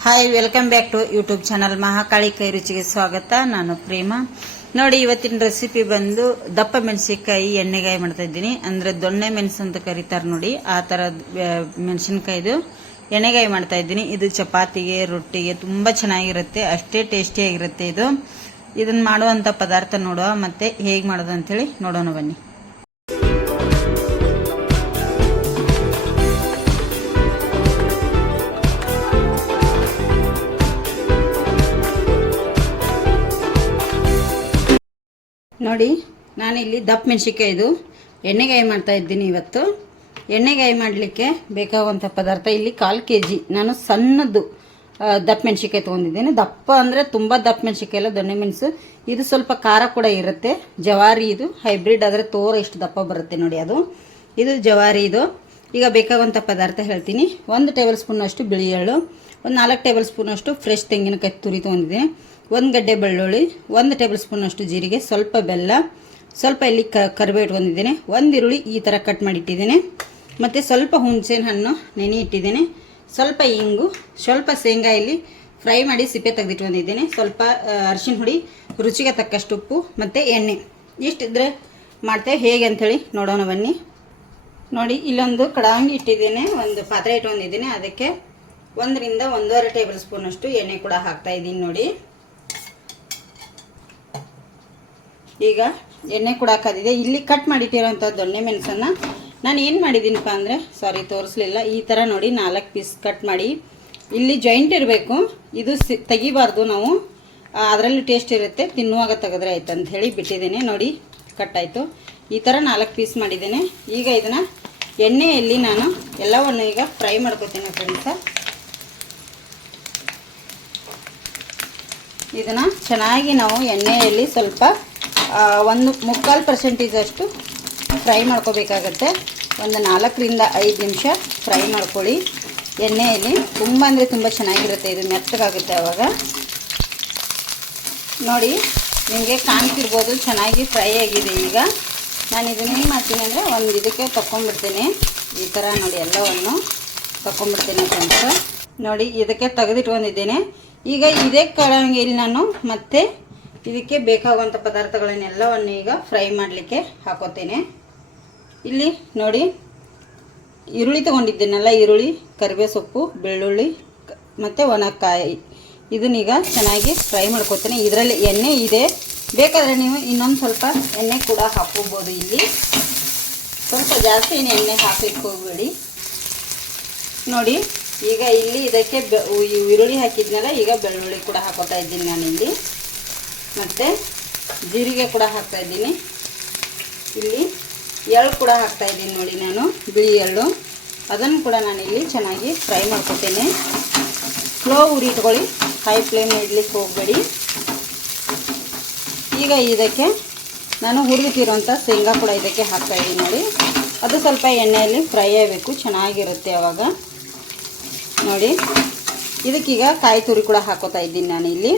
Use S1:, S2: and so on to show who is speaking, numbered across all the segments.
S1: Hi welcome back to YouTube channel Mahakali ಕೈ ರುಚಿಗೆ ಸ್ವಾಗತ ನಾನು ಪ್ರೇಮ ನೋಡಿ ಇವತ್ತಿನ ರೆಸಿಪಿ ಬಂದು ದಪ್ಪ ಮೆಣಸಿನಕಾಯಿ ಎಣ್ಣೆಗಾಯಿ ಮಾಡ್ತಾ ಇದ್ದೀನಿ ಅಂದ್ರೆ ದೊಣ್ಣೆ ಮೆಣಸು ಅಂತ ಕರೀತಾರೆ ನೋಡಿ ಆ ಥರದ ಮೆಣಸಿನಕಾಯಿದು ಎಣ್ಣೆಗಾಯಿ ಮಾಡ್ತಾ ಇದ್ದೀನಿ ಇದು ಚಪಾತಿಗೆ ರೊಟ್ಟಿಗೆ ತುಂಬಾ ಚೆನ್ನಾಗಿರುತ್ತೆ ಅಷ್ಟೇ ಟೇಸ್ಟಿಯಾಗಿರುತ್ತೆ ಇದು ಇದನ್ನ ಮಾಡುವಂತ ಪದಾರ್ಥ ನೋಡುವ ಮತ್ತೆ ಹೇಗೆ ಮಾಡೋದು ಅಂತೇಳಿ ನೋಡೋಣ ಬನ್ನಿ ನೋಡಿ, ನಾನಿಲ್ಲಿ ದಪ್ಪ ಮೆಣಸಿನ್ಕಾಯಿದು ಎಣ್ಣೆಗಾಯಿ ಮಾಡ್ತಾ ಇದ್ದೀನಿ ಇವತ್ತು. ಎಣ್ಣೆಗಾಯಿ ಮಾಡಲಿಕ್ಕೆ ಬೇಕಾಗುವಂಥ ಪದಾರ್ಥ ಇಲ್ಲಿ ಕಾಲು ಕೆ ಜಿ ನಾನು ಸಣ್ಣದು ದಪ್ಪ ಮೆಣಸಿನ್ಕಾಯಿ ತೊಗೊಂಡಿದ್ದೀನಿ. ದಪ್ಪ ಅಂದರೆ ತುಂಬ ದಪ್ಪ ಮೆಣಸಿನ್ಕಾಯಿ ಎಲ್ಲ ದೊಣ್ಣೆ ಮೆಣಸು. ಇದು ಸ್ವಲ್ಪ ಖಾರ ಕೂಡ ಇರುತ್ತೆ. ಜವಾರಿ ಇದು, ಹೈಬ್ರಿಡ್ ಆದರೆ ತೋರ ಇಷ್ಟು ದಪ್ಪ ಬರುತ್ತೆ ನೋಡಿ ಅದು. ಇದು ಜವಾರಿ ಇದು. ಈಗ ಬೇಕಾಗುವಂಥ ಪದಾರ್ಥ ಹೇಳ್ತೀನಿ. ಒಂದು ಟೇಬಲ್ ಸ್ಪೂನ್ ಅಷ್ಟು ಬಿಳಿ ಎಳ್ಳು, ಒಂದು ನಾಲ್ಕು ಟೇಬಲ್ ಸ್ಪೂನ್ ಅಷ್ಟು ಫ್ರೆಶ್ ತೆಂಗಿನಕಾಯಿ ತುರಿ ತೊಗೊಂಡಿದ್ದೀನಿ. ಒಂದು ಗಡ್ಡೆ ಬೆಳ್ಳುಳ್ಳಿ, ಒಂದು ಟೇಬಲ್ ಸ್ಪೂನಷ್ಟು ಜೀರಿಗೆ, ಸ್ವಲ್ಪ ಬೆಲ್ಲ, ಸ್ವಲ್ಪ ಇಲ್ಲಿ ಕ ಕರಿಬೇವು ಇಟ್ಕೊಂಡಿದ್ದೀನಿ ಒಂದು ಈರುಳ್ಳಿ ಈ ಥರ ಕಟ್ ಮಾಡಿ ಇಟ್ಟಿದ್ದೀನಿ ಮತ್ತು ಸ್ವಲ್ಪ ಹುಣಸೆನ ಹಣ್ಣು ನೆನೆ ಇಟ್ಟಿದ್ದೀನಿ, ಸ್ವಲ್ಪ ಇಂಗು, ಸ್ವಲ್ಪ ಶೇಂಗಾ ಇಲ್ಲಿ ಫ್ರೈ ಮಾಡಿ ಸಿಪ್ಪೆ ತೆಗೆದಿಟ್ಕೊಂಡಿದ್ದೀನಿ, ಸ್ವಲ್ಪ ಅರಿಶಿನ ಹುಡಿ, ರುಚಿಗೆ ತಕ್ಕಷ್ಟು ಉಪ್ಪು, ಮತ್ತು ಎಣ್ಣೆ. ಇಷ್ಟಿದ್ರೆ ಮಾಡ್ತೇವೆ. ಹೇಗೆ ಅಂಥೇಳಿ ನೋಡೋಣ ಬನ್ನಿ. ನೋಡಿ, ಇಲ್ಲೊಂದು ಕಡಾಂಗಿ ಇಟ್ಟಿದ್ದೇನೆ, ಒಂದು ಪಾತ್ರೆ ಇಟ್ಕೊಂಡಿದ್ದೀನಿ, ಅದಕ್ಕೆ ಒಂದರಿಂದ ಒಂದೂವರೆ ಟೇಬಲ್ ಸ್ಪೂನಷ್ಟು ಎಣ್ಣೆ ಕೂಡ ಹಾಕ್ತಾ ಇದ್ದೀನಿ ನೋಡಿ. ಈಗ ಎಣ್ಣೆ ಕೂಡ ಹಾಕೋದಿದೆ. ಇಲ್ಲಿ ಕಟ್ ಮಾಡಿಟ್ಟಿರೋಂಥ ದೊಣ್ಣೆ ಮೆಣಸನ್ನು. ನಾನು ಏನು ಮಾಡಿದ್ದೀನಪ್ಪ ಅಂದರೆ ಸಾರಿ ತೋರಿಸ್ಲಿಲ್ಲ, ಈ ಥರ ನೋಡಿ ನಾಲ್ಕು ಪೀಸ್ ಕಟ್ ಮಾಡಿ. ಇಲ್ಲಿ ಜಾಯಿಂಟ್ ಇರಬೇಕು. ಇದು ಸಿ, ತೆಗಿಬಾರ್ದು ನಾವು. ಅದರಲ್ಲಿ ಟೇಸ್ಟ್ ಇರುತ್ತೆ. ತಿನ್ನುವಾಗ ತೆಗೆದ್ರೆ ಆಯ್ತು ಅಂತ ಹೇಳಿ ಬಿಟ್ಟಿದ್ದೇನೆ. ನೋಡಿ ಕಟ್ ಆಯಿತು. ಈ ಥರ ನಾಲ್ಕು ಪೀಸ್ ಮಾಡಿದ್ದೇನೆ. ಈಗ ಇದನ್ನು ಎಣ್ಣೆಯಲ್ಲಿ ನಾನು ಎಲ್ಲವನ್ನು ಈಗ ಫ್ರೈ ಮಾಡ್ಕೊತೀನಿ ಫ್ರೆಂಡ್ಸ ಇದನ್ನು ಚೆನ್ನಾಗಿ ನಾವು ಎಣ್ಣೆಯಲ್ಲಿ ಸ್ವಲ್ಪ ಒಂದು ಮುಕ್ಕಾಲು ಪರ್ಸೆಂಟೇಜ್ ಅಷ್ಟು ಫ್ರೈ ಮಾಡ್ಕೋಬೇಕಾಗತ್ತೆ. ಒಂದು ನಾಲ್ಕರಿಂದ ಐದು ನಿಮಿಷ ಫ್ರೈ ಮಾಡ್ಕೊಳ್ಳಿ. ಎಣ್ಣೆಯಲ್ಲಿ ತುಂಬ ಅಂದರೆ ತುಂಬ ಚೆನ್ನಾಗಿರುತ್ತೆ, ಇದು ಮೆತ್ತಗಾಗುತ್ತೆ ಆವಾಗ ನೋಡಿ, ನಿಮಗೆ ಕಾಣ್ತಿರ್ಬೋದು ಚೆನ್ನಾಗಿ ಫ್ರೈ ಆಗಿದೆ ಈಗ. ನಾನು ಇದನ್ನ ಏನು ಮಾಡ್ತೀನಿ ಅಂದರೆ ಒಂದು ಇದಕ್ಕೆ ತಗೊಂಡ್ಬಿಡ್ತೀನಿ ಈ ಥರ ನೋಡಿ ಎಲ್ಲವನ್ನು ತೊಗೊಂಡ್ಬಿಡ್ತೀನಿ ಫ್ರೆಂಡ್ಸ್ ನೋಡಿ, ಇದಕ್ಕೆ ತೆಗೆದಿಟ್ಕೊಂಡಿದ್ದೇನೆ. ಈಗ ಇದೇ ಕಡಂಗಿಯಲ್ಲಿ ನಾನು ಮತ್ತೆ ಇದಕ್ಕೆ ಬೇಕಾಗುವಂಥ ಪದಾರ್ಥಗಳನ್ನೆಲ್ಲವನ್ನು ಈಗ ಫ್ರೈ ಮಾಡಲಿಕ್ಕೆ ಹಾಕೋತೇನೆ. ಇಲ್ಲಿ ನೋಡಿ, ಈರುಳ್ಳಿ ತೊಗೊಂಡಿದ್ದೇನಲ್ಲ, ಈರುಳ್ಳಿ ಕರಿಬೇವು ಸೊಪ್ಪು ಬೆಳ್ಳುಳ್ಳಿ ಮತ್ತು ಒಣಕಾಯಿ. ಇದನ್ನೀಗ ಚೆನ್ನಾಗಿ ಫ್ರೈ ಮಾಡ್ಕೋತೇನೆ. ಇದರಲ್ಲಿ ಎಣ್ಣೆ ಇದೆ. ಬೇಕಾದರೆ ನೀವು ಇನ್ನೊಂದು ಸ್ವಲ್ಪ ಎಣ್ಣೆ ಕೂಡ ಹಾಕೋಬೋದು ಇಲ್ಲಿ. ಸ್ವಲ್ಪ ಜಾಸ್ತಿ ಎಣ್ಣೆ ಹಾಕ್ಲಿಕ್ಕೆ ನೋಡಿ, ಈಗ ಇಲ್ಲಿ ಇದಕ್ಕೆ ಈರುಳ್ಳಿ ಹಾಕಿದ್ನಲ್ಲ, ಈಗ ಬೆಳ್ಳುಳ್ಳಿ ಕೂಡ ಹಾಕೋತಾ ಇದ್ದೀನಿ ನಾನಿಲ್ಲಿ. ಮತ್ತು ಜೀರಿಗೆ ಕೂಡ ಹಾಕ್ತಾ ಇದ್ದೀನಿ. ಇಲ್ಲಿ ಎಳ್ಳು ಕೂಡ ಹಾಕ್ತಾ ಇದ್ದೀನಿ ನೋಡಿ ನಾನು, ಬಿಳಿ ಎಳ್ಳು. ಅದನ್ನು ಕೂಡ ನಾನಿಲ್ಲಿ ಚೆನ್ನಾಗಿ ಫ್ರೈ ಮಾಡ್ಕೊತೇನೆ. ಸ್ಲೋ ಉರಿ ಇಟ್ಕೊಳ್ಳಿ ಹೈ ಫ್ಲೇಮ್ ಇಡ್ಲಿಕ್ಕೆ ಹೋಗಬೇಡಿ. ಈಗ ಇದಕ್ಕೆ ನಾನು ಹುರಿದಿರುವಂಥ ಶೇಂಗಾ ಕೂಡ ಇದಕ್ಕೆ ಹಾಕ್ತಾಯಿದ್ದೀನಿ ನೋಡಿ. ಅದು ಸ್ವಲ್ಪ ಎಣ್ಣೆಯಲ್ಲಿ ಫ್ರೈ ಆಗಬೇಕು, ಚೆನ್ನಾಗಿರುತ್ತೆ ಅವಾಗ. ನೋಡಿ, ಇದಕ್ಕೀಗ ಕಾಯಿ ತುರಿ ಕೂಡ ಹಾಕೋತಾ ಇದ್ದೀನಿ ನಾನು ಇಲ್ಲಿ.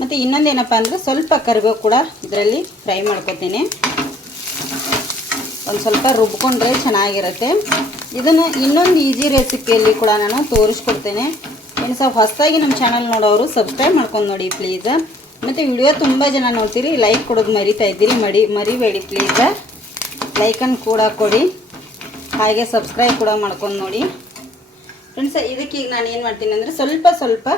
S1: ಮತ್ತು ಇನ್ನೊಂದೇನಪ್ಪ ಅಂದರೆ ಸ್ವಲ್ಪ ಕರಿಬೇವು ಕೂಡ ಇದರಲ್ಲಿ ಫ್ರೈ ಮಾಡ್ಕೊತೀನಿ. ಒಂದು ಸ್ವಲ್ಪ ರುಬ್ಕೊಂಡ್ರೆ ಚೆನ್ನಾಗಿರುತ್ತೆ. ಇದನ್ನು ಇನ್ನೊಂದು ಈಜಿ ರೆಸಿಪಿಯಲ್ಲಿ ಕೂಡ ನಾನು ತೋರಿಸ್ಕೊಡ್ತೇನೆ. ಇನ್ನು ಸ್ವಲ್ಪ ಹೊಸದಾಗಿ ನಮ್ಮ ಚಾನಲ್ ನೋಡೋರು ಸಬ್ಸ್ಕ್ರೈಬ್ ಮಾಡ್ಕೊಂಡು ನೋಡಿ ಪ್ಲೀಸ್ ಮತ್ತು ವಿಡಿಯೋ ತುಂಬ ಜನ ನೋಡ್ತೀರಿ ಲೈಕ್ ಕೊಡೋದು ಮರಿತಾ ಇದ್ದೀರಿ, ಮಡಿ, ಮರಿಬೇಡಿ ಪ್ಲೀಸ್ ಲೈಕನ್ನು ಕೂಡ ಕೊಡಿ. ಹಾಗೆ ಸಬ್ಸ್ಕ್ರೈಬ್ ಕೂಡ ಮಾಡ್ಕೊಂಡು ನೋಡಿ. ಫ್ರೆಂಡ್ಸ್ ಇದಕ್ಕೆ ಈಗ ನಾನು ಏನು ಮಾಡ್ತೀನಿ ಅಂದರೆ ಸ್ವಲ್ಪ ಸ್ವಲ್ಪ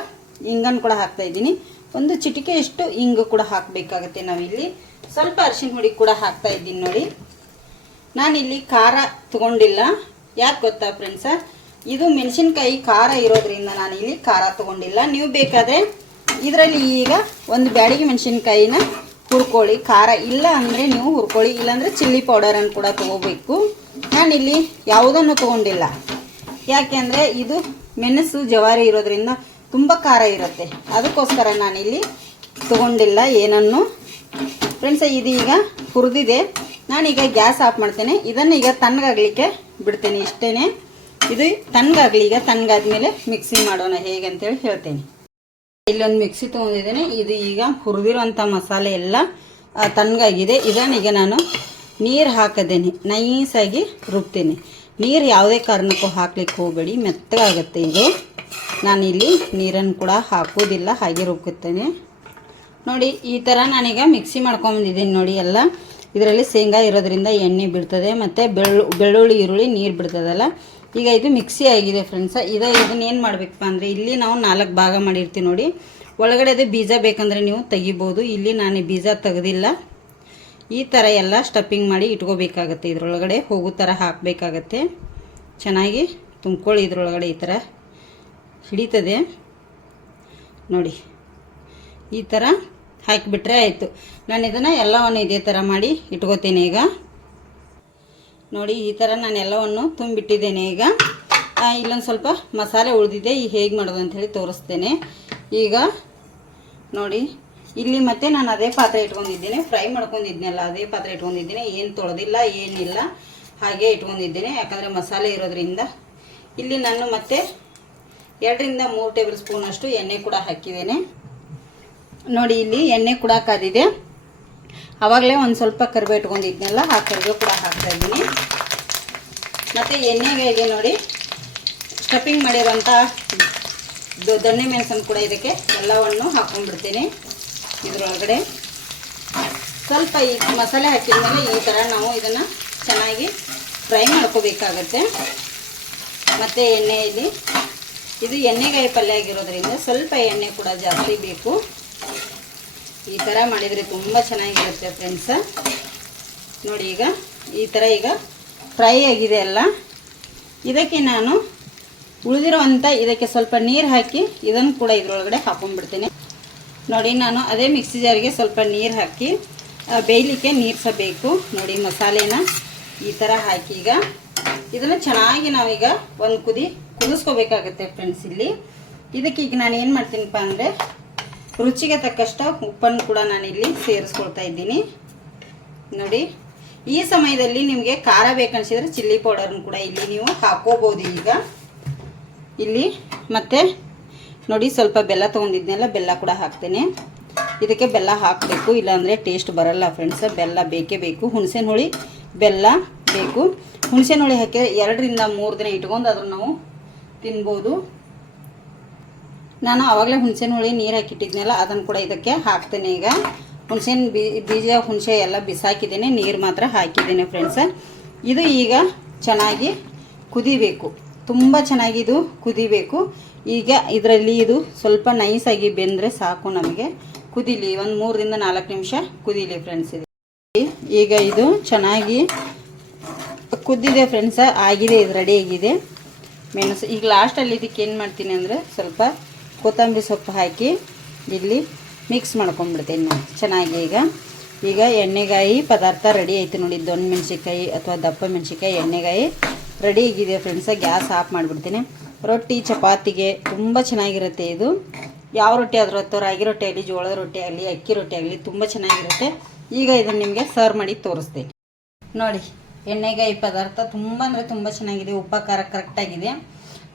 S1: ಇಂಗನ್ನು ಕೂಡ ಹಾಕ್ತಾ ಇದ್ದೀನಿ. ಒಂದು ಚಿಟಿಕೆಯಷ್ಟು ಇಂಗು ಕೂಡ ಹಾಕಬೇಕಾಗತ್ತೆ ನಾವಿಲ್ಲಿ. ಸ್ವಲ್ಪ ಅರಿಶಿನ ಹುಡಿ ಕೂಡ ಹಾಕ್ತಾ ಇದ್ದೀನಿ ನೋಡಿ. ನಾನಿಲ್ಲಿ ಖಾರ ತಗೊಂಡಿಲ್ಲ. ಯಾಕೆ ಗೊತ್ತಾ ಫ್ರೆಂಡ್ಸ ಇದು ಮೆಣಸಿನ್ಕಾಯಿ ಖಾರ ಇರೋದ್ರಿಂದ ನಾನಿಲ್ಲಿ ಖಾರ ತಗೊಂಡಿಲ್ಲ. ನೀವು ಬೇಕಾದರೆ ಇದರಲ್ಲಿ ಈಗ ಒಂದು ಬ್ಯಾಡಿಗೆ ಮೆಣಸಿನ್ಕಾಯಿನ ಹುರ್ಕೊಳ್ಳಿ. ಖಾರ ಇಲ್ಲ ಅಂದರೆ ನೀವು ಹುರ್ಕೊಳ್ಳಿ, ಇಲ್ಲಾಂದರೆ ಚಿಲ್ಲಿ ಪೌಡರನ್ನು ಕೂಡ ತೊಗೋಬೇಕು. ನಾನಿಲ್ಲಿ ಯಾವುದನ್ನು ತೊಗೊಂಡಿಲ್ಲ. ಯಾಕೆ ಅಂದರೆ ಇದು ಮೆಣಸು ಜವಾರಿ ಇರೋದ್ರಿಂದ ತುಂಬ ಖಾರ ಇರುತ್ತೆ. ಅದಕ್ಕೋಸ್ಕರ ನಾನಿಲ್ಲಿ ತಗೊಂಡಿಲ್ಲ ಏನನ್ನು. ಫ್ರೆಂಡ್ಸ್ ಇದೀಗ ಹುರಿದಿದೆ. ನಾನೀಗ ಗ್ಯಾಸ್ ಆಫ್ ಮಾಡ್ತೇನೆ. ಇದನ್ನು ಈಗ ತಣ್ಣಗಾಗಲಿಕ್ಕೆ ಬಿಡ್ತೇನೆ ಇಷ್ಟೇ ಇದು ತಣ್ಣಗಾಗಲಿ, ಈಗ ತಣ್ಣಗಾದ್ಮೇಲೆ ಮಿಕ್ಸಿ ಮಾಡೋಣ ಹೇಗೆ ಅಂತೇಳಿ ಹೇಳ್ತೇನೆ. ಇಲ್ಲೊಂದು ಮಿಕ್ಸಿ ತೊಗೊಂಡಿದ್ದೇನೆ. ಇದು ಈಗ ಹುರಿದಿರುವಂಥ ಮಸಾಲೆ ಎಲ್ಲ ತಣ್ಣಗಾಗಿದೆ. ಇದನ್ನೀಗ ನಾನು ನೀರು ಹಾಕದೇನೆ. ನೈಸಾಗಿ ರುಬ್ತೀನಿ. ನೀರು ಯಾವುದೇ ಕಾರಣಕ್ಕೂ ಹಾಕ್ಲಿಕ್ಕೆ ಹೋಗಬೇಡಿ, ಮೆತ್ತಗಾಗುತ್ತೆ ಇದು. ನಾನಿಲ್ಲಿ ನೀರನ್ನು ಕೂಡ ಹಾಕೋದಿಲ್ಲ ಹಾಗೆ ರುಬ್ಬುತ್ತೇನೆ ನೋಡಿ, ಈ ಥರ ನಾನೀಗ ಮಿಕ್ಸಿ ಮಾಡ್ಕೊಂಬಂದಿದ್ದೀನಿ ನೋಡಿ ಎಲ್ಲ. ಇದರಲ್ಲಿ ಶೇಂಗಾ ಇರೋದ್ರಿಂದ ಎಣ್ಣೆ ಬಿಡ್ತದೆ, ಮತ್ತು ಬೆಳ್ಳು, ಬೆಳ್ಳುಳ್ಳಿ, ಈರುಳ್ಳಿ, ನೀರು ಬಿಡ್ತದಲ್ಲ. ಈಗ ಇದು ಮಿಕ್ಸಿ ಆಗಿದೆ ಫ್ರೆಂಡ್ಸ. ಇದು ಇದನ್ನ ಏನು ಮಾಡಬೇಕಪ್ಪ ಅಂದರೆ, ಇಲ್ಲಿ ನಾವು ನಾಲ್ಕು ಭಾಗ ಮಾಡಿರ್ತೀವಿ ನೋಡಿ. ಒಳಗಡೆದು ಬೀಜ ಬೇಕಂದರೆ ನೀವು ತೆಗಿಬೋದು. ಇಲ್ಲಿ ನಾನು ಬೀಜ ತೆಗೆದಿಲ್ಲ. ಈ ಥರ ಎಲ್ಲ ಸ್ಟಫಿಂಗ್ ಮಾಡಿ ಇಟ್ಕೋಬೇಕಾಗತ್ತೆ. ಇದರೊಳಗಡೆ ಹೋಗೋ ಥರ ಹಾಕಬೇಕಾಗತ್ತೆ. ಚೆನ್ನಾಗಿ ತುಂಬ್ಕೊಳ್ಳಿ ಇದರೊಳಗಡೆ ಈ ಥರ ಹಿಡಿತದೆ. ನೋಡಿ, ಈ ಥರ ಹಾಕಿಬಿಟ್ರೆ ಆಯಿತು. ನಾನು ಇದನ್ನು ಎಲ್ಲವನ್ನು ಇದೇ ಥರ ಮಾಡಿ ಇಟ್ಕೋತೇನೆ ಈಗ. ನೋಡಿ, ಈ ಥರ ನಾನು ಎಲ್ಲವನ್ನು ತುಂಬಿಟ್ಟಿದ್ದೇನೆ ಈಗ. ಇಲ್ಲೊಂದು ಸ್ವಲ್ಪ ಮಸಾಲೆ ಉಳಿದಿದೆ. ಈಗ ಹೇಗೆ ಮಾಡೋದು ಅಂಥೇಳಿ ತೋರಿಸ್ತೇನೆ. ಈಗ ನೋಡಿ ಇಲ್ಲಿ ಮತ್ತೆ ನಾನು ಅದೇ ಪಾತ್ರೆ ಇಟ್ಕೊಂಡಿದ್ದೇನೆ, ಫ್ರೈ ಮಾಡ್ಕೊಂಡಿದ್ನಲ್ಲ, ಅದೇ ಪಾತ್ರೆ ಇಟ್ಕೊಂಡಿದ್ದೀನಿ. ಏನು ತೊಳೆದಿಲ್ಲ, ಏನಿಲ್ಲ, ಹಾಗೆ ಇಟ್ಕೊಂಡಿದ್ದೇನೆ. ಯಾಕಂದರೆ ಮಸಾಲೆ ಇರೋದ್ರಿಂದ. ಇಲ್ಲಿ ನಾನು ಮತ್ತೆ ಎರಡರಿಂದ ಮೂರು ಟೇಬಲ್ ಸ್ಪೂನಷ್ಟು ಎಣ್ಣೆ ಕೂಡ ಹಾಕಿದ್ದೇನೆ. ನೋಡಿ, ಇಲ್ಲಿ ಎಣ್ಣೆ ಕೂಡ ಕಾದಿದೆ ಆವಾಗಲೇ ಒಂದು ಸ್ವಲ್ಪ ಕರಿಬೇವು ಇಟ್ಕೊಂಡಿದ್ನಲ್ಲ, ಆ ಕರಿಬೇವು ಕೂಡ ಹಾಕ್ತಾ ಇದ್ದೀನಿ. ಮತ್ತು ಎಣ್ಣೆಗೆ ನೋಡಿ ಸ್ಟಫಿಂಗ್ ಮಾಡಿರೋಂಥ ದೊಣ್ಣೆ ಮೆಣಸನ್ನು ಕೂಡ ಇದಕ್ಕೆ ಎಲ್ಲವನ್ನು ಹಾಕೊಂಡ್ಬಿಡ್ತೀನಿ. ಇದರೊಳಗಡೆ ಸ್ವಲ್ಪ ಈ ಮಸಾಲೆ ಹಾಕಿದ ಮೇಲೆ ಈ ಥರ ನಾವು ಇದನ್ನು ಚೆನ್ನಾಗಿ ಫ್ರೈ ಮಾಡ್ಕೋಬೇಕಾಗತ್ತೆ. ಮತ್ತು ಎಣ್ಣೆಯಲ್ಲಿ ಇದು ಎಣ್ಣೆಗಾಯಿ ಪಲ್ಯ ಆಗಿರೋದ್ರಿಂದ ಸ್ವಲ್ಪ ಎಣ್ಣೆ ಕೂಡ ಜಾಸ್ತಿ ಬೇಕು. ಈ ಥರ ಮಾಡಿದರೆ ತುಂಬ ಚೆನ್ನಾಗಿರುತ್ತೆ ಫ್ರೆಂಡ್ಸ. ನೋಡಿ ಈಗ ಈ ಥರ ಈಗ ಫ್ರೈ ಆಗಿದೆ ಅಲ್ಲ. ಇದಕ್ಕೆ ನಾನು ಉಳಿದಿರೋವಂಥ ಇದಕ್ಕೆ ಸ್ವಲ್ಪ ನೀರು ಹಾಕಿ ಇದನ್ನು ಕೂಡ ಇದರೊಳಗಡೆ ಹಾಕೊಂಡ್ಬಿಡ್ತೇನೆ. ನೋಡಿ, ನಾನು ಅದೇ ಮಿಕ್ಸಿ ಜಾರಿಗೆ ಸ್ವಲ್ಪ ನೀರು ಹಾಕಿ ಬೇಯಲಿಕ್ಕೆ ನೀರು ಸಹ ನೋಡಿ, ಮಸಾಲೆನ ಈ ಥರ ಹಾಕಿ ಈಗ. ಇದನ್ನು ಚೆನ್ನಾಗಿ ನಾವೀಗ ಒಂದು ಕುದಿ ಕುದಿಸ್ಕೋಬೇಕಾಗುತ್ತೆ ಫ್ರೆಂಡ್ಸ್ ಇಲ್ಲಿ. ಇದಕ್ಕೆ ಈಗ ನಾನು ಏನು ಮಾಡ್ತೀನಪ್ಪ ಅಂದರೆ, ರುಚಿಗೆ ತಕ್ಕಷ್ಟು ಉಪ್ಪನ್ನು ಕೂಡ ನಾನಿಲ್ಲಿ ಸೇರಿಸ್ಕೊಳ್ತಾ ಇದ್ದೀನಿ. ನೋಡಿ, ಈ ಸಮಯದಲ್ಲಿ ನಿಮಗೆ ಖಾರ ಬೇಕನ್ಸಿದ್ರೆ ಚಿಲ್ಲಿ ಪೌಡರ್ನ ಕೂಡ ಇಲ್ಲಿ ನೀವು ಹಾಕೋಬೋದು ಈಗ. ಇಲ್ಲಿ ಮತ್ತೆ ನೋಡಿ ಸ್ವಲ್ಪ ಬೆಲ್ಲ ತೊಗೊಂಡಿದ್ನೆಲ್ಲ, ಬೆಲ್ಲ ಕೂಡ ಹಾಕ್ತೇನೆ. ಇದಕ್ಕೆ ಬೆಲ್ಲ ಹಾಕಬೇಕು, ಇಲ್ಲಾಂದರೆ ಟೇಸ್ಟ್ ಬರಲ್ಲ ಫ್ರೆಂಡ್ಸ್ ಬೆಲ್ಲ ಬೇಕೇ ಬೇಕು. ಹುಣಸೆನ ಹುಳಿ ಬೆಲ್ಲ ಬೇಕು. ಹುಣಸೇನ ಹುಳಿ ಹಾಕಿ ಎರಡರಿಂದ ಮೂರು ದಿನ ಇಟ್ಕೊಂಡು ಅದನ್ನು ನಾವು ತಿನ್ಬೋದು. ನಾನು ಆವಾಗಲೇ ಹುಣಸೆನ ಹುಳಿ ನೀರು ಹಾಕಿಟ್ಟಿದ್ನಲ್ಲ, ಅದನ್ನು ಕೂಡ ಇದಕ್ಕೆ ಹಾಕ್ತೇನೆ ಈಗ. ಹುಣಸೆನ ಬೀಜ, ಹುಣಸೆ ಎಲ್ಲ ಬಿಸಾಕಿದ್ದೇನೆ, ನೀರು ಮಾತ್ರ ಹಾಕಿದ್ದೇನೆ ಫ್ರೆಂಡ್ಸ ಇದು ಈಗ ಚೆನ್ನಾಗಿ ಕುದಿಬೇಕು. ತುಂಬ ಚೆನ್ನಾಗಿದು ಕುದಿಬೇಕು. ಈಗ ಇದರಲ್ಲಿ ಇದು ಸ್ವಲ್ಪ ನೈಸಾಗಿ ಬೆಂದರೆ ಸಾಕು ನಮಗೆ. ಕುದಿಲಿ, ಒಂದು ಮೂರರಿಂದ ನಾಲ್ಕು ನಿಮಿಷ ಕುದಿಲಿ ಫ್ರೆಂಡ್ಸ್ ಇದು. ಈಗ ಇದು ಚೆನ್ನಾಗಿ ಕುದ್ದಿದೆ ಫ್ರೆಂಡ್ಸ ಆಗಿದೆ, ಇದು ರೆಡಿ ಆಗಿದೆ. ಮೆಣಸು, ಈಗ ಲಾಸ್ಟಲ್ಲಿ ಇದಕ್ಕೆ ಏನು ಮಾಡ್ತೀನಿ ಅಂದರೆ ಸ್ವಲ್ಪ ಕೊತ್ತಂಬರಿ ಸೊಪ್ಪು ಹಾಕಿ ಇಲ್ಲಿ ಮಿಕ್ಸ್ ಮಾಡ್ಕೊಂಡ್ಬಿಡ್ತೀನಿ ನಾನು. ಚೆನ್ನಾಗಿ ಈಗ. ಈಗ ಎಣ್ಣೆಗಾಯಿ ಪದಾರ್ಥ ರೆಡಿ ಆಯಿತು ನೋಡಿ. ದೊಣ್ಣೆ ಮೆಣಸಿನ್ಕಾಯಿ ಅಥವಾ ದಪ್ಪ ಮೆಣಸಿನ್ಕಾಯಿ, ಎಣ್ಣೆಗಾಯಿ. ರೆಡಿ ಆಗಿದೆ ಫ್ರೆಂಡ್ಸ ಗ್ಯಾಸ್ ಆಫ್ ಮಾಡಿಬಿಡ್ತೀನಿ. ರೊಟ್ಟಿ, ಚಪಾತಿಗೆ ತುಂಬ ಚೆನ್ನಾಗಿರುತ್ತೆ ಇದು. ಯಾವ ರೊಟ್ಟಿ ಆದರೂ ಅಥವಾ ರಾಗಿ ರೊಟ್ಟಿ ಆಗಲಿ ಜೋಳದ ರೊಟ್ಟಿ ಆಗಲಿ, ಅಕ್ಕಿ ರೊಟ್ಟಿ ಆಗಲಿ ತುಂಬ ಚೆನ್ನಾಗಿರುತ್ತೆ. ಈಗ ಇದನ್ನು ನಿಮಗೆ ಸರ್ವ್ ಮಾಡಿ ತೋರಿಸ್ತೀನಿ. ನೋಡಿ, ಎಣ್ಣೆಗಾಯಿ ಪದಾರ್ಥ ತುಂಬ ಅಂದರೆ ತುಂಬ ಚೆನ್ನಾಗಿದೆ. ಉಪ್ಪ, ಖಾರ ಕರೆಕ್ಟಾಗಿದೆ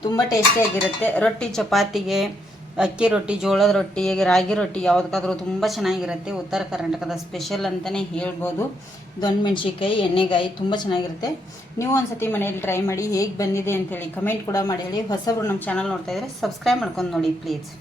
S1: ತುಂಬ ಟೇಸ್ಟಿಯಾಗಿರುತ್ತೆ ರೊಟ್ಟಿ, ಚಪಾತಿಗೆ ಅಕ್ಕಿ ರೊಟ್ಟಿ, ಜೋಳದ ರೊಟ್ಟಿ ರಾಗಿ ರೊಟ್ಟಿ ಯಾವುದಕ್ಕಾದ್ರೂ ತುಂಬ ಚೆನ್ನಾಗಿರುತ್ತೆ. ಉತ್ತರ ಕರ್ನಾಟಕದ ಸ್ಪೆಷಲ್ ಅಂತಲೇ ಹೇಳ್ಬೋದು. ದೊಣ್ಣೆ ಮೆಣಸಿನ್ಕಾಯಿ ಎಣ್ಣೆಗಾಯಿ ತುಂಬ ಚೆನ್ನಾಗಿರುತ್ತೆ. ನೀವು ಒಂದ್ಸತಿ ಮನೆಯಲ್ಲಿ ಟ್ರೈ ಮಾಡಿ ಹೇಗೆ ಬಂದಿದೆ ಅಂತೇಳಿ ಕಮೆಂಟ್ ಕೂಡ ಮಾಡಿ ಹೇಳಿ. ಹೊಸಬ್ರು ನಮ್ಮ ಚಾನಲ್ ನೋಡ್ತಾ ಇದ್ದರೆ ಸಬ್ಸ್ಕ್ರೈಬ್ ಮಾಡ್ಕೊಂಡು ನೋಡಿ ಪ್ಲೀಸ್